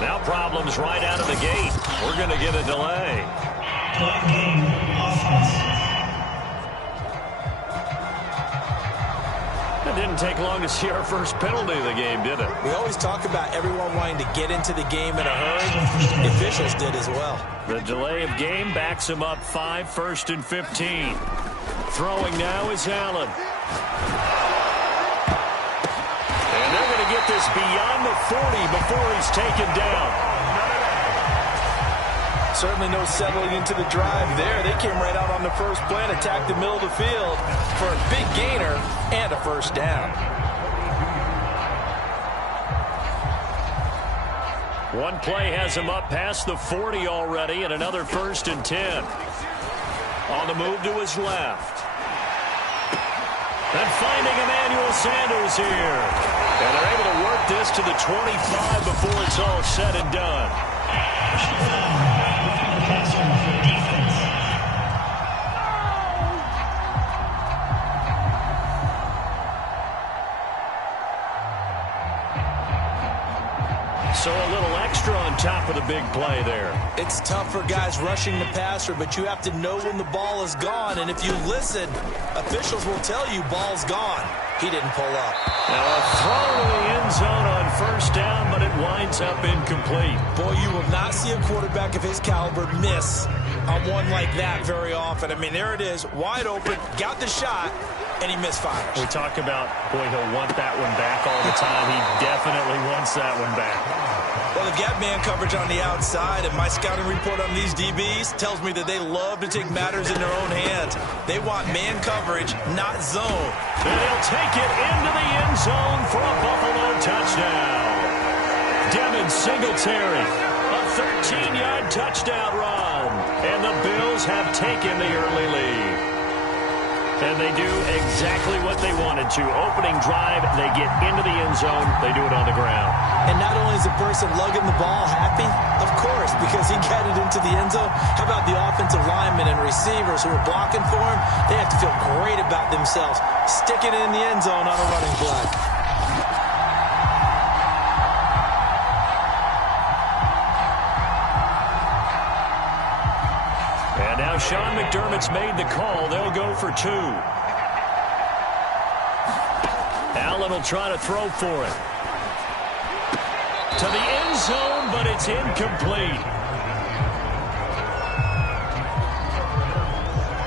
Now problems right out of the gate. We're going to get a delay. It didn't take long to see our first penalty of the game, did it? We always talk about everyone wanting to get into the game in a hurry. The officials did as well. The delay of game backs him up 5, 1st and 15. Throwing now is Allen. And they're going to get this beyond the 40 before he's taken down. Certainly no settling into the drive there. They came right out on the first play and attacked the middle of the field for a big gainer and a first down. One play has him up past the 40 already, and another 1st and 10. On the move to his left. And finding Emmanuel Sanders here. And they're able to work this to the 25 before it's all said and done. So a little extra on top of the big play there. It's tough for guys rushing the passer, but you have to know when the ball is gone. And if you listen, officials will tell you ball's gone. He didn't pull up. Now a throw to the end zone on first down, but it winds up incomplete. Boy, you will not see a quarterback of his caliber miss on one like that very often. I mean, there it is, wide open, got the shot, and he misfires. We talk about, boy, he'll want that one back all the time. He definitely wants that one back. Well, they've got man coverage on the outside, and my scouting report on these DBs tells me that they love to take matters in their own hands. They want man coverage, not zone. And he'll take it into the end zone for a Buffalo touchdown. Devin Singletary, a 13-yard touchdown run. And the Bills have taken the early lead. And they do exactly what they wanted to. Opening drive, they get into the end zone. They do it on the ground. And not only is the person lugging the ball happy, of course, because he got it into the end zone. How about the offensive linemen and receivers who are blocking for him? They have to feel great about themselves, sticking it in the end zone on a running play. And now Sean McDermott's made the call. They'll go for 2. Allen will try to throw for it. To the end zone, but it's incomplete.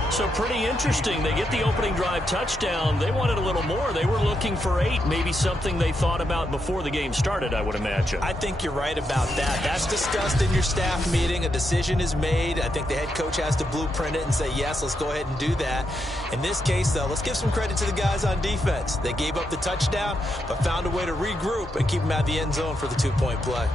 So pretty interesting. They get the opening drive touchdown. They wanted a little more. They were looking for 8, maybe something they thought about before the game started, I would imagine. I think you're right about that. That's discussed in your staff meeting. A decision is made. I think the head coach has to blueprint it and say, yes, let's go ahead and do that. In this case, though, let's give some credit to the guys on defense. They gave up the touchdown, but found a way to regroup and keep them out of the end zone for the 2-point play.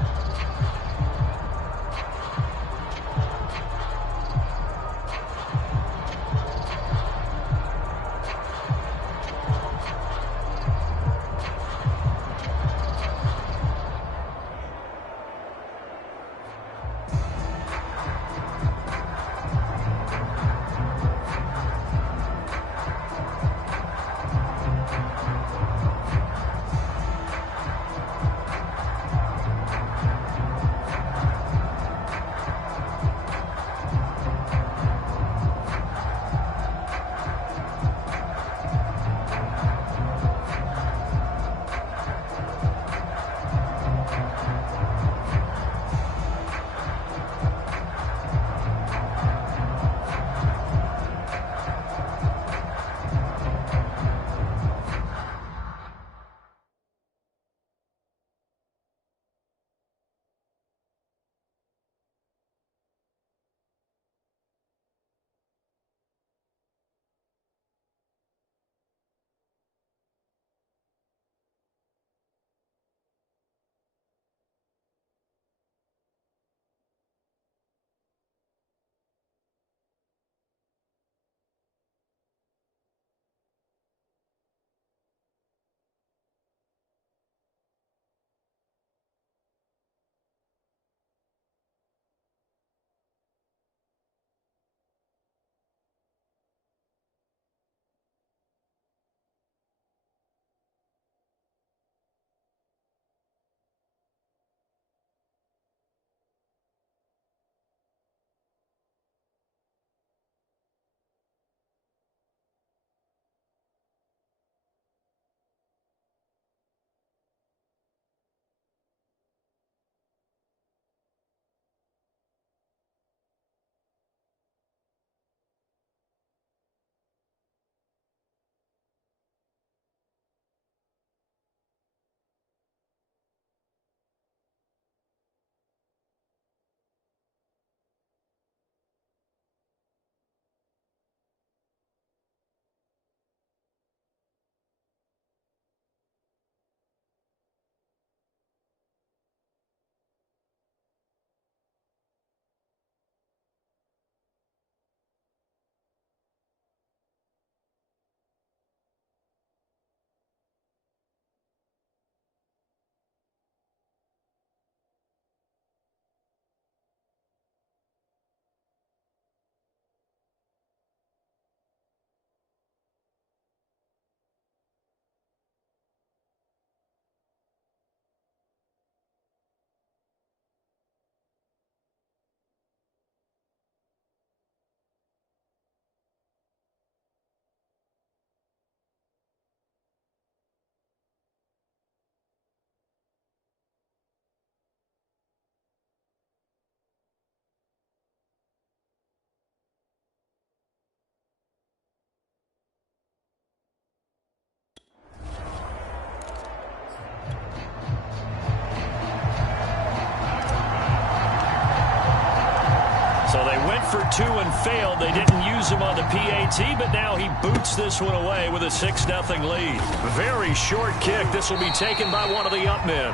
went for two and failed. They didn't use him on the PAT, but now he boots this one away with a 6-0 lead. Very short kick. This will be taken by one of the up men.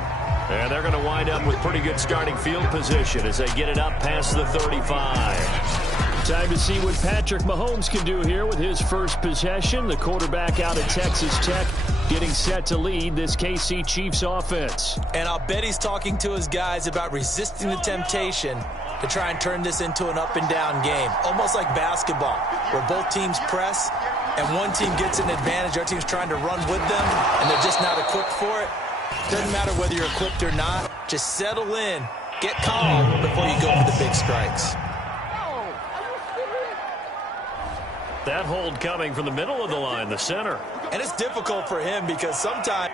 And they're going to wind up with pretty good starting field position as they get it up past the 35. Time to see what Patrick Mahomes can do here with his first possession. The quarterback out of Texas Tech getting set to lead this KC Chiefs offense. And I'll bet he's talking to his guys about resisting the temptation to try and turn this into an up-and-down game. Almost like basketball, where both teams press, and one team gets an advantage. Our team's trying to run with them, and they're just not equipped for it. Doesn't matter whether you're equipped or not. Just settle in, get calm before you go for the big strikes. That hold coming from the middle of the line, the center. And it's difficult for him because sometimes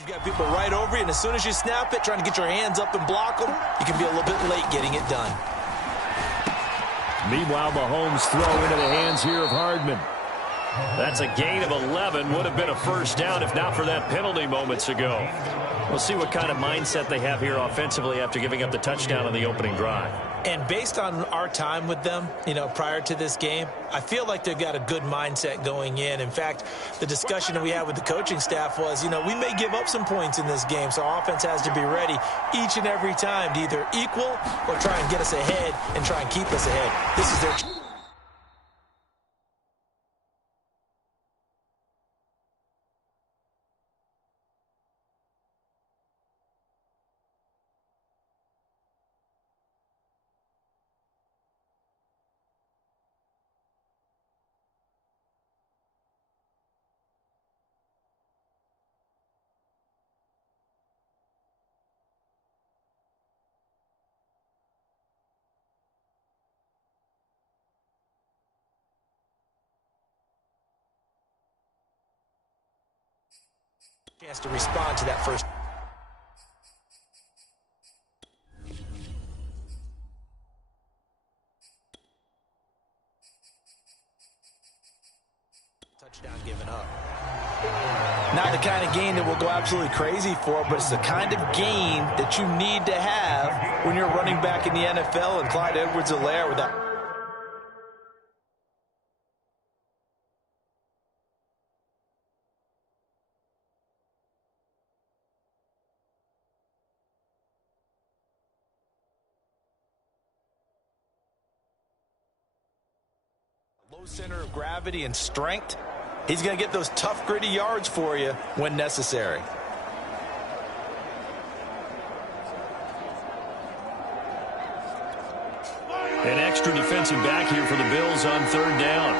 you've got people right over you, and as soon as you snap it, trying to get your hands up and block them, you can be a little bit late getting it done. Meanwhile, Mahomes throw into the hands here of Hardman. That's a gain of 11. Would have been a first down if not for that penalty moments ago. We'll see what kind of mindset they have here offensively after giving up the touchdown on the opening drive. And based on our time with them, prior to this game, I feel like they've got a good mindset going in. In fact, the discussion that we had with the coaching staff was, we may give up some points in this game, so our offense has to be ready each and every time to either equal or try and get us ahead and try and keep us ahead. This is their chance to respond to that first. Touchdown given up. Not the kind of gain that we'll go absolutely crazy for, but it's the kind of gain that you need to have when you're running back in the NFL, and Clyde Edwards-Helaire with that. Low center of gravity and strength. He's going to get those tough, gritty yards for you when necessary. An extra defensive back here for the Bills on third down.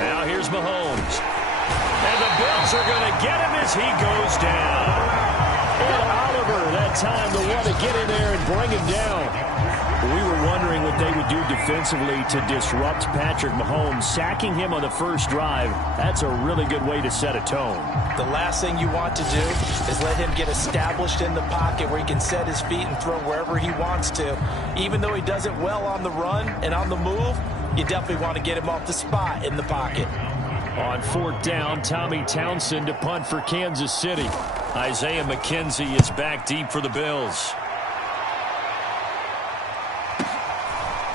Now here's Mahomes. And the Bills are going to get him as he goes down. And Oliver, that time the one to get in there and bring him down. We were wondering what they would do defensively to disrupt Patrick Mahomes. Sacking him on the first drive, that's a really good way to set a tone. The last thing you want to do is let him get established in the pocket where he can set his feet and throw wherever he wants to. Even though he does it well on the run and on the move, you definitely want to get him off the spot in the pocket. On fourth down, Tommy Townsend to punt for Kansas City. Isaiah McKenzie is back deep for the Bills.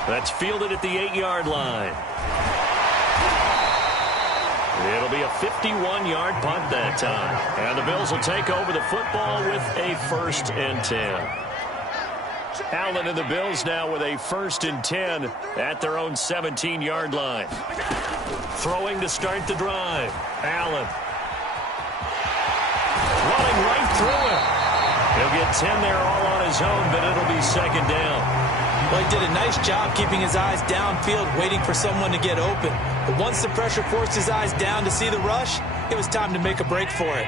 That's fielded at the 8-yard line. It'll be a 51-yard punt that time. And the Bills will take over the football with a 1st and 10. Allen and the Bills now with a 1st and 10 at their own 17-yard line. Throwing to start the drive. Allen. Running right through him. He'll get 10 there all on his own, but it'll be 2nd down. Well, he did a nice job keeping his eyes downfield, waiting for someone to get open. But once the pressure forced his eyes down to see the rush, it was time to make a break for it.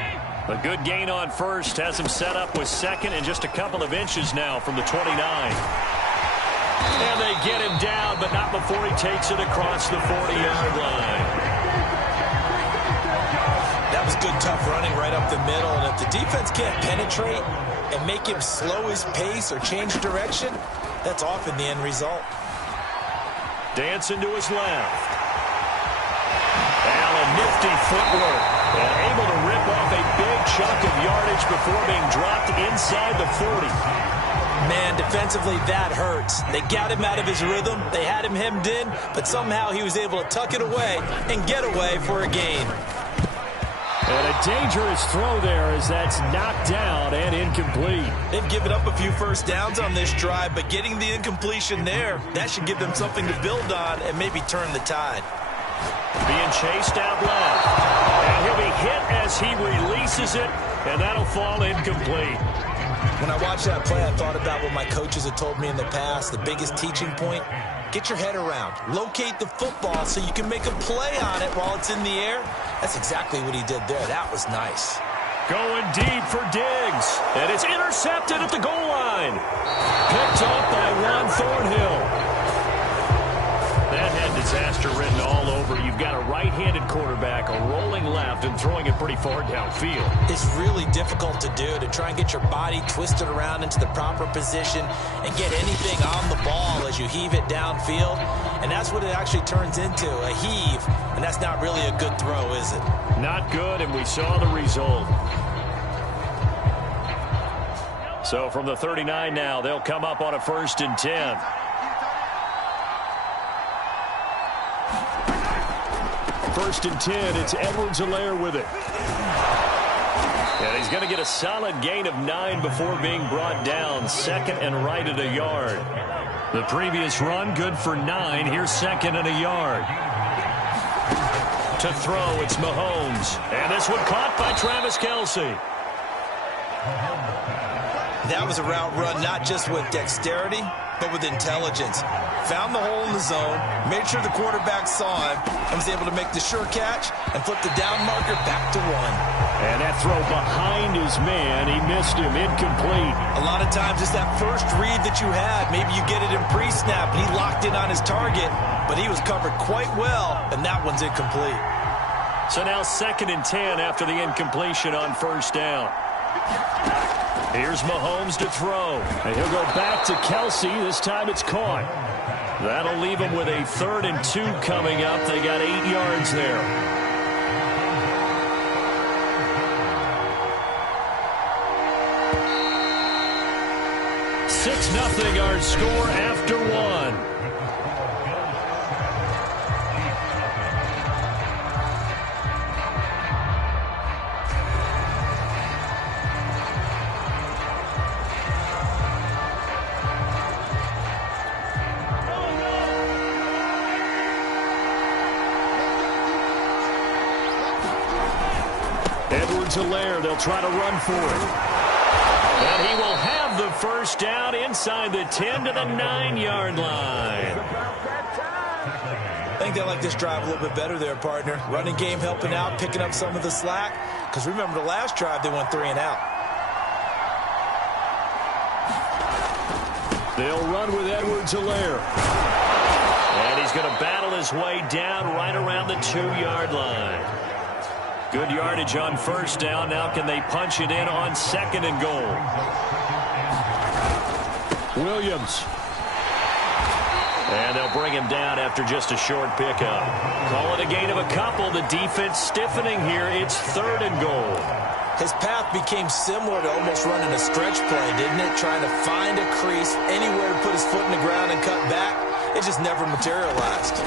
A good gain on 1st has him set up with 2nd and just a couple of inches now from the 29. And they get him down, but not before he takes it across the 40-yard line. That was good, tough running right up the middle. And if the defense can't penetrate and make him slow his pace or change direction, that's often the end result. Dancing to his left. Allen, nifty footwork. And able to rip off a big chunk of yardage before being dropped inside the 40. Man, defensively, that hurts. They got him out of his rhythm. They had him hemmed in, but somehow he was able to tuck it away and get away for a gain. And a dangerous throw there as that's knocked down and incomplete. They've given up a few 1st downs on this drive, but getting the incompletion there, that should give them something to build on and maybe turn the tide. Being chased out left. And he'll be hit as he releases it, and that'll fall incomplete. When I watched that play, I thought about what my coaches had told me in the past. The biggest teaching point, get your head around. Locate the football so you can make a play on it while it's in the air. That's exactly what he did there. That was nice. Going deep for Diggs. And it's intercepted at the goal line. Picked off by Juan Thornhill. That had disaster written all over. You've got a right-handed quarterback, a rolling left, and throwing it pretty far downfield. It's really difficult to do, to try and get your body twisted around into the proper position and get anything on the ball as you heave it downfield. And that's what it actually turns into, a heave. And that's not really a good throw, is it? Not good, and we saw the result. So from the 39 now, they'll come up on a 1st and 10. First and 10, it's Edwards-Helaire with it. And he's going to get a solid gain of 9 before being brought down. 2nd and right at a yard. The previous run, good for 9. Here's 2nd and a yard. To throw, it's Mahomes. And this one caught by Travis Kelce. That was a route run not just with dexterity, but with intelligence. Found the hole in the zone, made sure the quarterback saw him, and was able to make the sure catch and flip the down marker back to 1. And that throw behind his man, he missed him, incomplete. A lot of times it's that first read that you had. Maybe you get it in pre-snap, and he locked in on his target, but he was covered quite well, and that one's incomplete. So now 2nd and 10 after the incompletion on 1st down. Here's Mahomes to throw. And he'll go back to Kelce. This time it's caught. That'll leave him with a 3rd and 2 coming up. They got 8 yards there. Nothing our score after 1. Edwards-Helaire, they'll try to run for it. And he will have the 1st down inside the 10 to the 9-yard line. I think they like this drive a little bit better there, partner. Running game helping out, picking up some of the slack. Because remember the last drive, they went 3 and out. They'll run with Edwards-Helaire. And he's going to battle his way down right around the 2-yard line. Good yardage on 1st down. Now can they punch it in on 2nd and goal? Williams. And they'll bring him down after just a short pickup. Call it a gain of a couple. The defense stiffening here. It's 3rd and goal. His path became similar to almost running a stretch play, didn't it? Trying to find a crease, anywhere to put his foot in the ground and cut back. it just never materialized.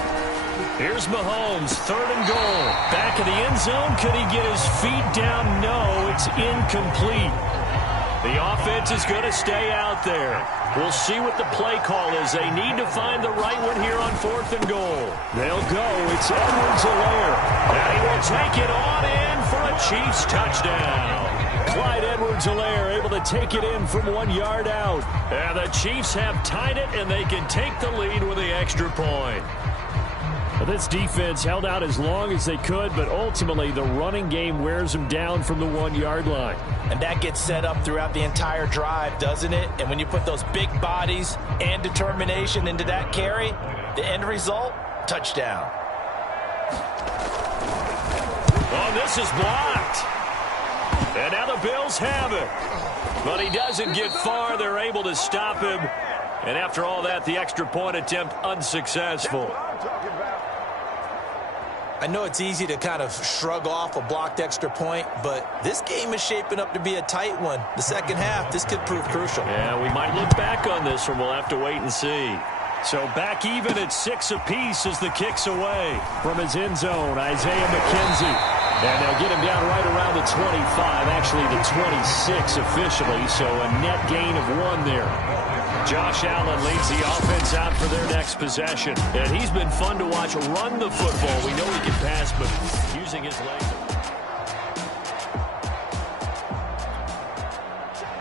Here's Mahomes, 3rd and goal. Back of the end zone. Could he get his feet down? No, it's incomplete. The offense is going to stay out there. We'll see what the play call is. They need to find the right one here on 4th and goal. They'll go. It's Edwards-Helaire. And he will take it on in for a Chiefs touchdown. Clyde Edwards-Helaire able to take it in from 1 yard out. And the Chiefs have tied it, and they can take the lead with the extra point. Well, this defense held out as long as they could, but ultimately the running game wears them down from the 1 yard line. And that gets set up throughout the entire drive, doesn't it? And when you put those big bodies and determination into that carry, the end result, touchdown. Oh, this is blocked. And now the Bills have it. But he doesn't get far. They're able to stop him. And after all that, the extra point attempt unsuccessful. I know it's easy to kind of shrug off a blocked extra point, but this game is shaping up to be a tight one. The second half, this could prove crucial. Yeah, we might look back on this one. We'll have to wait and see. So back even at 6 apiece as the kick's away from his end zone. Isaiah McKenzie. And they'll get him down right around the 25, actually the 26 officially, so a net gain of 1 there. Josh Allen leads the offense out for their next possession. And he's been fun to watch run the football. We know he can pass, but using his legs.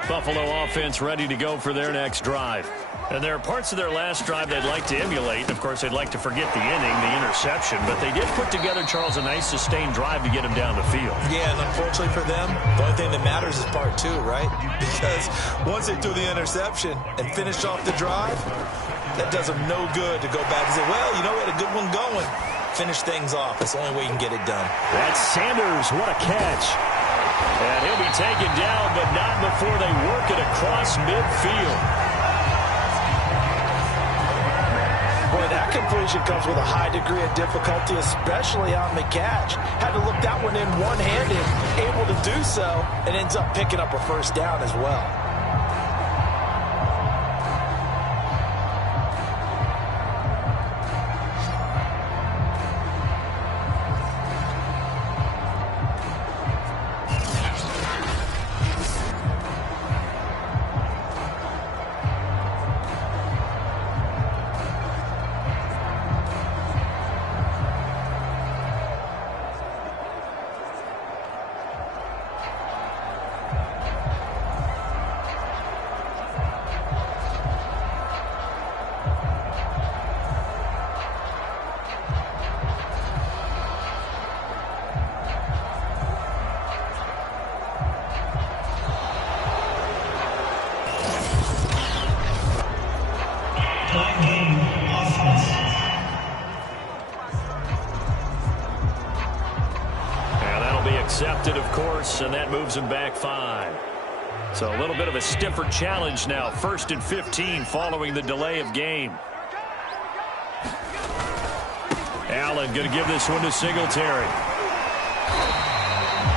Buffalo offense ready to go for their next drive. And there are parts of their last drive they'd like to emulate. Of course, they'd like to forget the inning, the interception. But they did put together, Charles, a nice sustained drive to get him down the field. Yeah, and unfortunately for them, the only thing that matters is part 2, right? Because once they threw the interception and finished off the drive, that does them no good to go back and say, well, you know, we had a good one going. Finish things off. That's the only way you can get it done. That's Sanders. What a catch. And he'll be taken down, but not before they work it across midfield. Boy, that completion comes with a high degree of difficulty, especially on the catch. Had to look that one in one-handed, able to do so, and ends up picking up a first down as well. Accepted, of course, and that moves him back 5. So a little bit of a stiffer challenge now. 1st and 15 following the delay of game. Allen going to give this one to Singletary.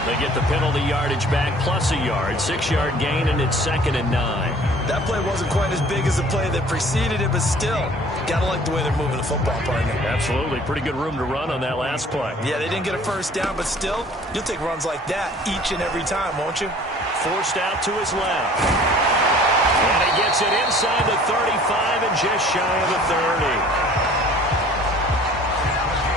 They get the penalty yardage back plus a yard. 6-yard gain, and it's 2nd and 9. That play wasn't quite as big as the play that preceded it, but still, got to like the way they're moving the football, partner. Absolutely. Pretty good room to run on that last play. Yeah, they didn't get a first down, but still, you'll take runs like that each and every time, won't you? Forced out to his left. And he gets it inside the 35 and just shy of the 30.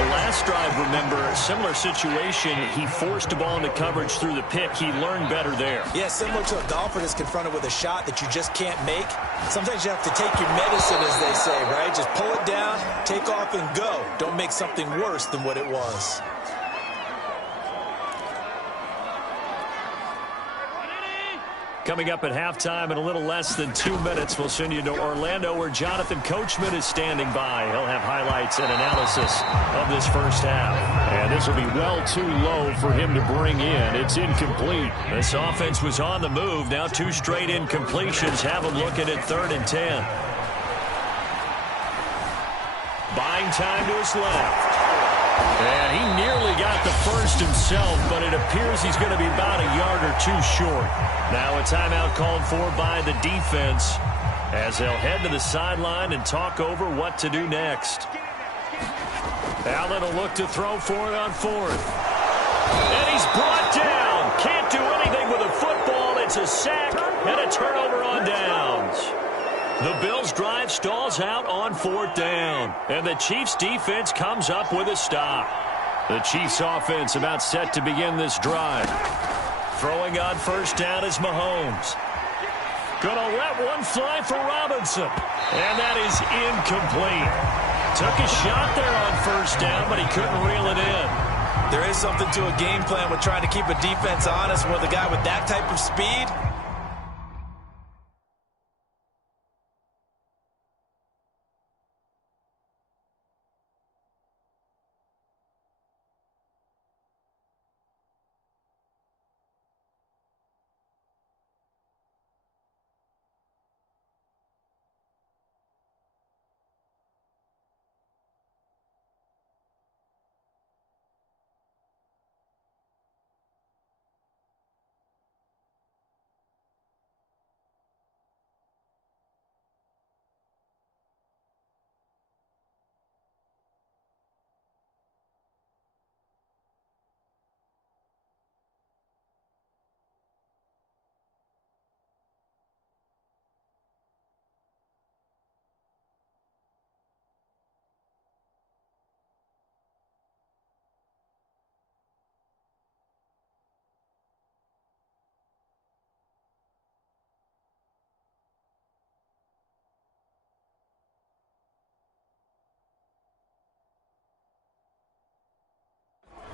The last drive, remember, similar situation. He forced a ball into coverage through the pick. He learned better there. Yeah, similar to a golfer that's confronted with a shot that you just can't make. Sometimes you have to take your medicine, as they say, right? Just pull it down, take off, and go. Don't make something worse than what it was. Coming up at halftime in a little less than 2 minutes, we'll send you to Orlando where Jonathan Coachman is standing by. He'll have highlights and analysis of this first half. And this will be well too low for him to bring in. It's incomplete. This offense was on the move. Now 2 straight incompletions have him looking at 3rd and 10. Buying time to his left. And he nearly got the first himself, but it appears he's going to be about a yard or two short. Now a timeout called for by the defense as they'll head to the sideline and talk over what to do next. Allen will look to throw for it on fourth. And he's brought down. Can't do anything with a football. It's a sack and a turnover on downs. The Bills' drive stalls out on fourth down, and the Chiefs' defense comes up with a stop. The Chiefs' offense about set to begin this drive. Throwing on first down is Mahomes. Gonna let one fly for Robinson, and that is incomplete. Took a shot there on first down, but he couldn't reel it in. There is something to a game plan with trying to keep a defense honest with a guy with that type of speed.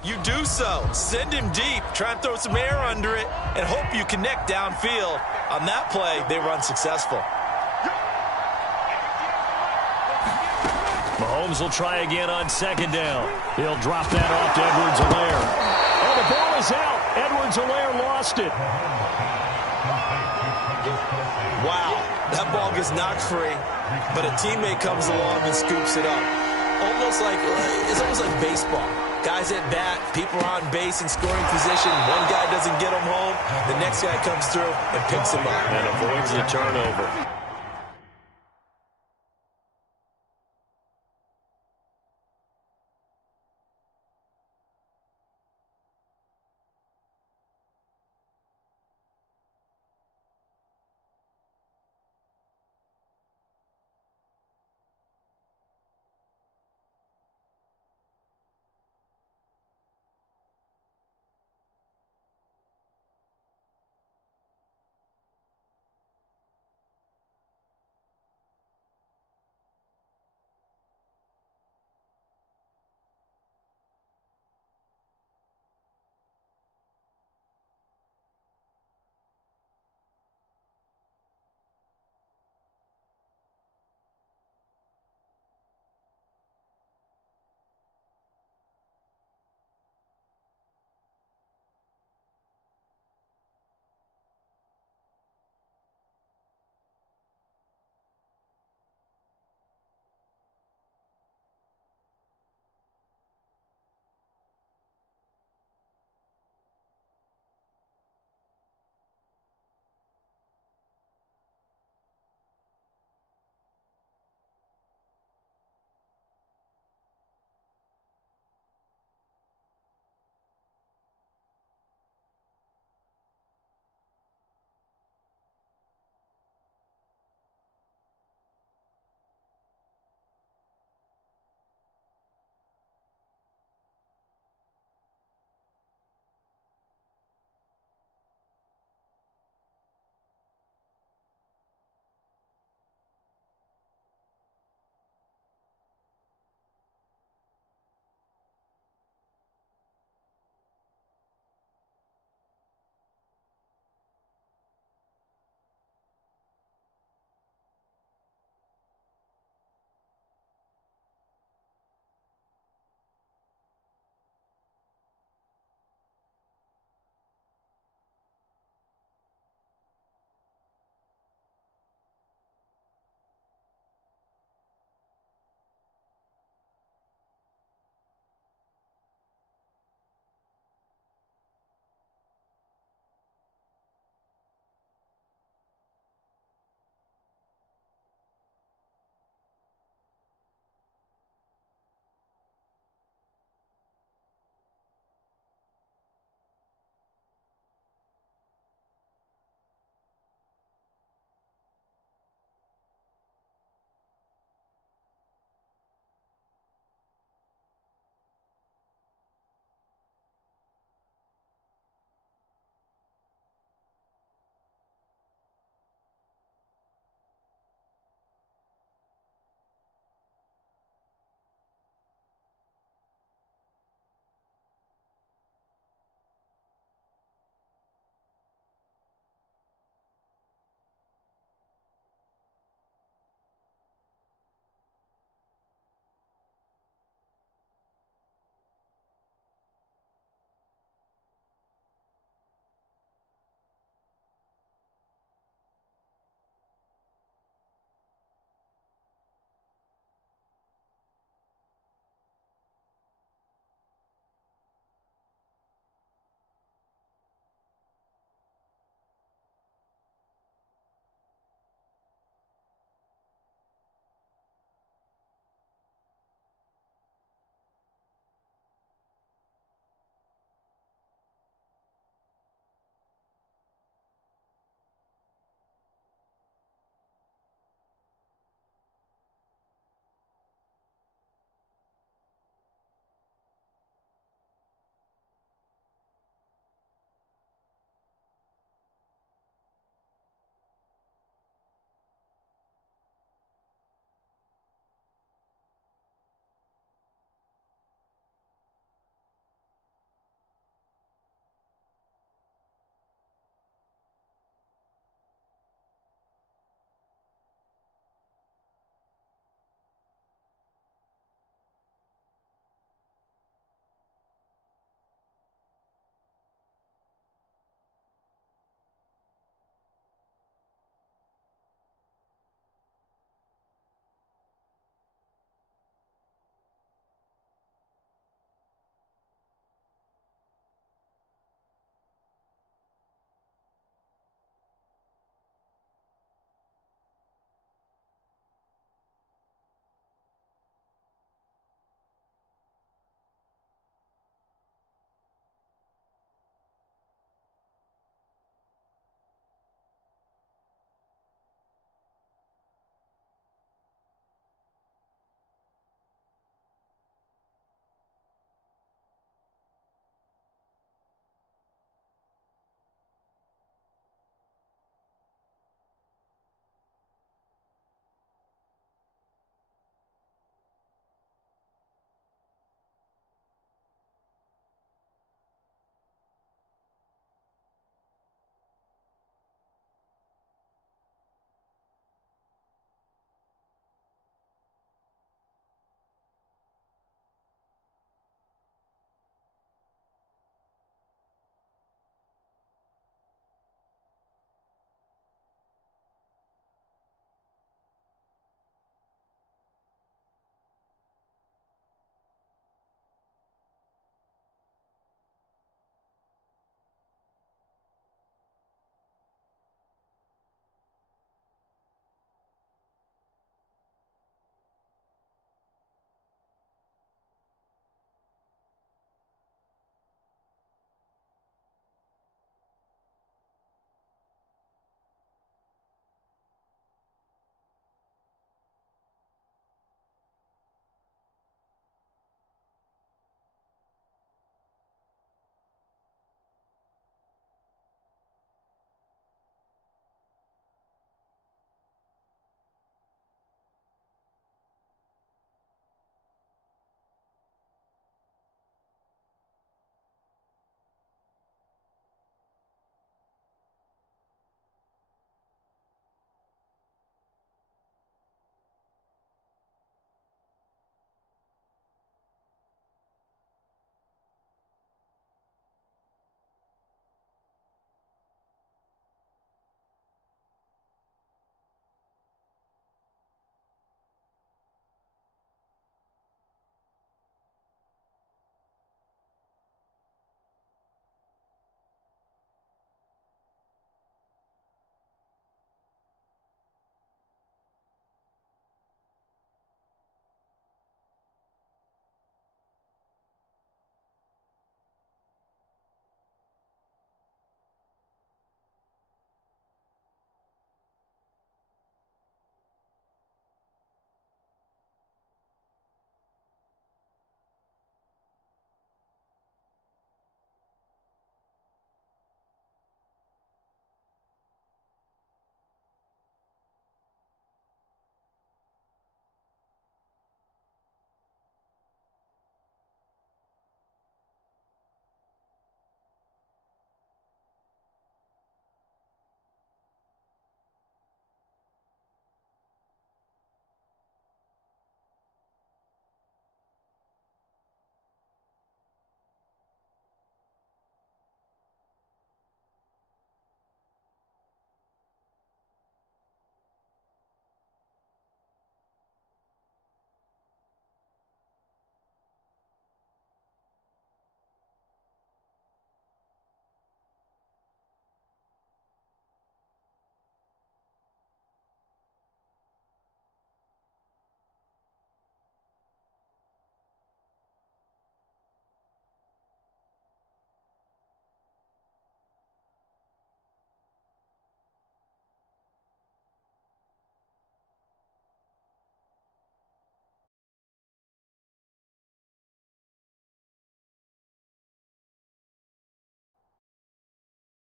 You do so. Send him deep. Try and throw some air under it and hope you connect downfield. On that play, they were unsuccessful. Mahomes will try again on second down. He'll drop that off to Edwards-Helaire. Oh, the ball is out. Edwards-Helaire lost it. Wow, that ball gets knocked free, but a teammate comes along and scoops it up. It's almost like baseball. Guys at bat, people are on base in scoring position. One guy doesn't get him home. The next guy comes through and picks him up. And avoids the turnover.